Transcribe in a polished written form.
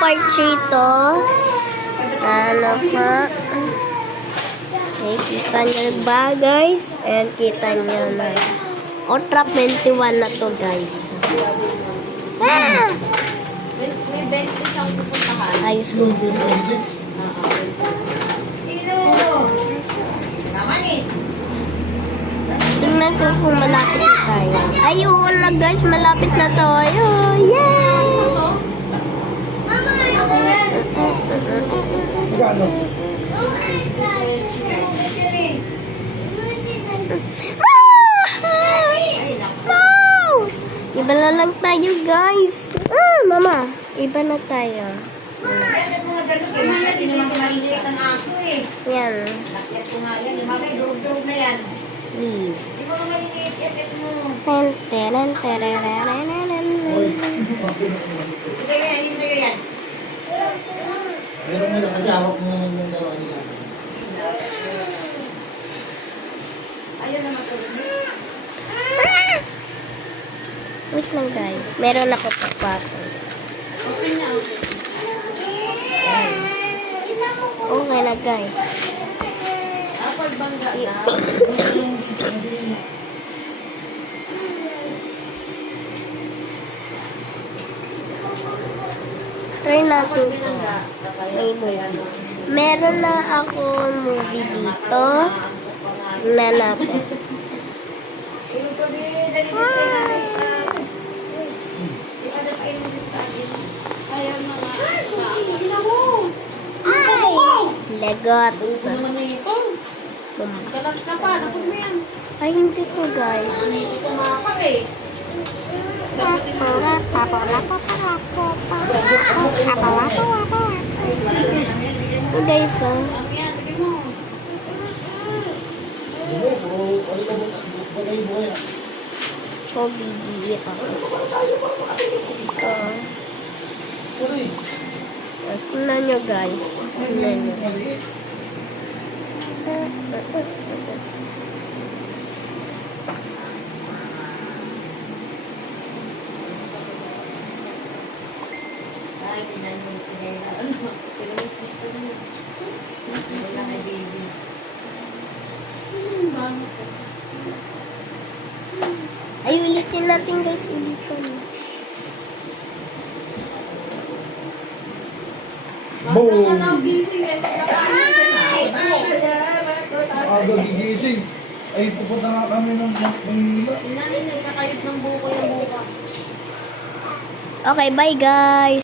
part 3 to. Ano pa? Okay, kita nyo ba guys? And kita nyo na. Ultra 21 na to guys. Ah! May 20 siyang pupuntahan. Ayos mo dito. Tingnan ko kung malapit na tayo. Ayun na guys, malapit na tayo. Yay! Wow! Iba na lang tayo guys. Mama, iba na tayo. Yan. Leave. Ten. Meron nila kasi hawak mo yung dalawa nila. Ayun naman po. Wait lang guys. Meron ako papatol. Okay na, okay. Okay na guys. Kapag bangga na. Try natin ito. Binangga. May movie. Meron na ako movie dito. Na natin. Ayun na nga. Ay! Legot. Naman na ito. Galag ka pa. Napag mo yan. Ay, hindi to guys. Ano yung tumapak eh. Dapat Ito guys, oh. Ang yan, lagay mo. So, bibili ako. Ito. Tapos, tingnan nyo guys. Tingnan nyo. Ay, tinanong sila. Tinanong dito na. Wala kay baby. Bakit? Ay, ulitin natin guys. Ulitin. Boom! Ano gising eh. Aga gigising. Ay, pupunta nga kami ng Manila. Tinanong nagkakayod ng buko yung buka. Okay, bye guys.